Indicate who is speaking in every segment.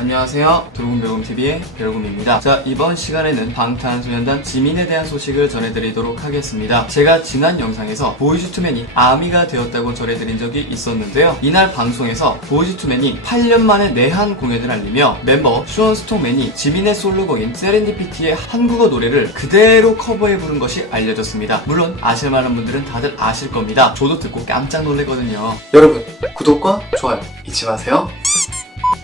Speaker 1: 안녕하세요. 돌곰별곰TV의 별곰입니다. 자, 이번 시간에는 방탄소년단 지민에 대한 소식을 전해드리도록 하겠습니다. 제가 지난 영상에서 보이즈투맨이 아미가 되었다고 전해드린 적이 있었는데요. 이날 방송에서 보이즈투맨이 8년 만에 내한 공연을 알리며 멤버 슈원스톡맨이 지민의 솔로곡인 세렌디피티의 한국어 노래를 그대로 커버해 부른 것이 알려졌습니다. 물론 아실만한 분들은 다들 아실 겁니다. 저도 듣고 깜짝 놀랐거든요.
Speaker 2: 여러분 구독과 좋아요 잊지 마세요.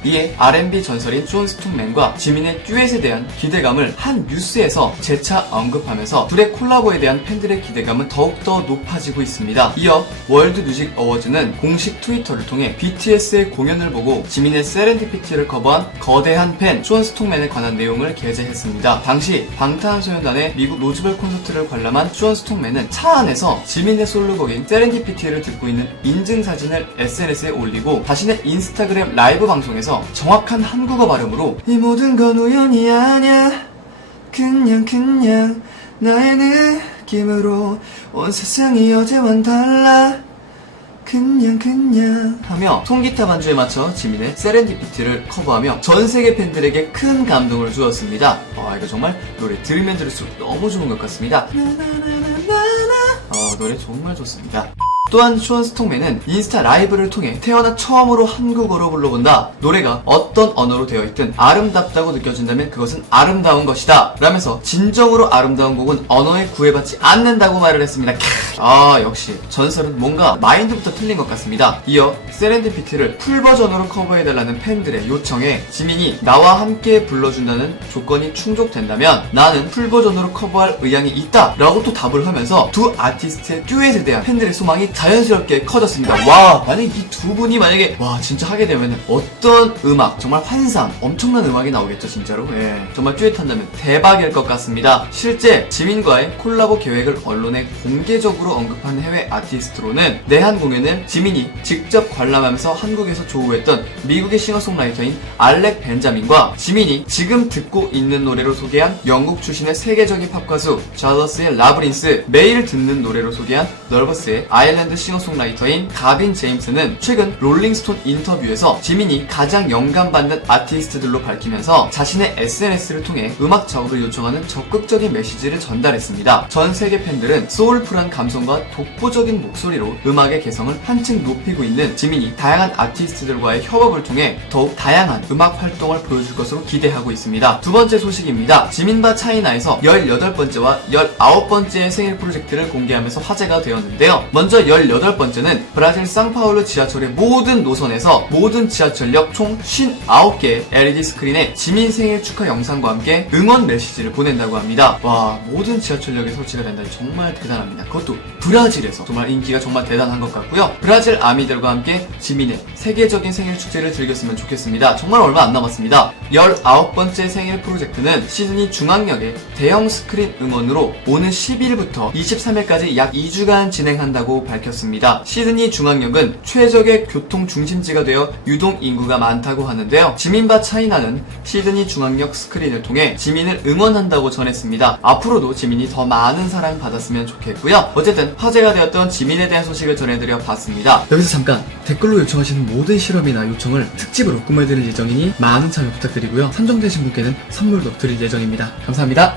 Speaker 1: 이에 R&B 전설인 존 스톡맨과 지민의 듀엣에 대한 기대감을 한 뉴스에서 재차 언급하면서 둘의 콜라보에 대한 팬들의 기대감은 더욱더 높아지고 있습니다. 이어 월드 뮤직 어워즈는 공식 트위터를 통해 BTS의 공연을 보고 지민의 세렌디피티를 커버한 거대한 팬존 스톡맨에 관한 내용을 게재했습니다. 당시 방탄소년단의 미국 로즈벨 콘서트를 관람한 존 스톡맨은 차 안에서 지민의 솔로곡인 세렌디피티를 듣고 있는 인증 사진을 SNS에 올리고 자신의 인스타그램 라이브 방송에서 정확한 한국어 발음으로 이 모든 건 우연이 아니야 그냥 그냥 나의 느낌으로 온 세상이 어제와는 달라 그냥 그냥 하며 통기타 반주에 맞춰 지민의 세렌디피티를 커버하며 전 세계 팬들에게 큰 감동을 주었습니다. 와 이거 정말 노래 들으면 들을수록 너무 좋은 것 같습니다. 어, 노래 정말 좋습니다. 또한 슈원 스톡맨은 인스타 라이브를 통해 태어나 처음으로 한국어로 불러본다. 노래가 어떤 언어로 되어 있든 아름답다고 느껴진다면 그것은 아름다운 것이다. 라면서 진정으로 아름다운 곡은 언어에 구애받지 않는다고 말을 했습니다. 캬. 아 역시 전설은 뭔가 마인드부터 틀린 것 같습니다. 이어 세렌디피티를 풀 버전으로 커버해달라는 팬들의 요청에 지민이 나와 함께 불러준다는 조건이 충족된다면 나는 풀 버전으로 커버할 의향이 있다. 라고 또 답을 하면서 두 아티스트의 듀엣에 대한 팬들의 소망이 자연스럽게 커졌습니다. 와, 만약 이 두 분이 만약에 와 진짜 하게 되면 어떤 음악 정말 환상 엄청난 음악이 나오겠죠 진짜로. 예, 정말 듀엣한다면 대박일 것 같습니다. 실제 지민과의 콜라보 계획을 언론에 공개적으로 언급한 해외 아티스트로는 내한 공연을 지민이 직접 관람하면서 한국에서 조우했던 미국의 싱어송라이터인 알렉 벤자민과 지민이 지금 듣고 있는 노래로 소개한 영국 출신의 세계적인 팝 가수 잘러스의 라브린스 매일 듣는 노래로 소개한 널버스의 아일랜드 싱어송라이터인 가빈 제임스는 최근 롤링스톤 인터뷰에서 지민이 가장 영감받는 아티스트들로 밝히면서 자신의 SNS를 통해 음악 작업을 요청하는 적극적인 메시지를 전달했습니다. 전 세계 팬들은 소울풀한 감성과 독보적인 목소리로 음악의 개성을 한층 높이고 있는 지민이 다양한 아티스트들과의 협업을 통해 더욱 다양한 음악 활동을 보여줄 것으로 기대하고 있습니다. 두 번째 소식입니다. 지민바 차이나에서 18번째와 19번째 생일 프로젝트를 공개하면서 화제가 되었는데요. 먼저 18번째는 브라질 상파울루 지하철의 모든 노선에서 모든 지하철역 총 59개의 LED 스크린에 지민 생일 축하 영상과 함께 응원 메시지를 보낸다고 합니다. 와, 모든 지하철역에 설치가 된다니 정말 대단합니다. 그것도 브라질에서 정말 인기가 정말 대단한 것 같고요. 브라질 아미들과 함께 지민의 세계적인 생일 축제를 즐겼으면 좋겠습니다. 정말 얼마 안 남았습니다. 19번째 생일 프로젝트는 시드니 중앙역의 대형 스크린 응원으로 오는 10일부터 23일까지 약 2주간 진행한다고 밝혔습니다. 시드니 중앙역은 최적의 교통 중심지가 되어 유동 인구가 많다고 하는데요. 지민바 차이나는 시드니 중앙역 스크린을 통해 지민을 응원한다고 전했습니다. 앞으로도 지민이 더 많은 사랑 받았으면 좋겠고요. 어쨌든 화제가 되었던 지민에 대한 소식을 전해드려 봤습니다. 여기서 잠깐 댓글로 요청하시는 모든 실험이나 요청을 특집으로 꾸며드릴 예정이니 많은 참여 부탁드리고요. 선정되신 분께는 선물도 드릴 예정입니다. 감사합니다.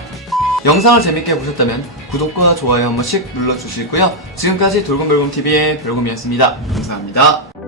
Speaker 1: 영상을 재밌게 보셨다면 구독과 좋아요 한 번씩 눌러주시고요. 지금까지 돌곰별곰TV의 별곰이었습니다. 감사합니다.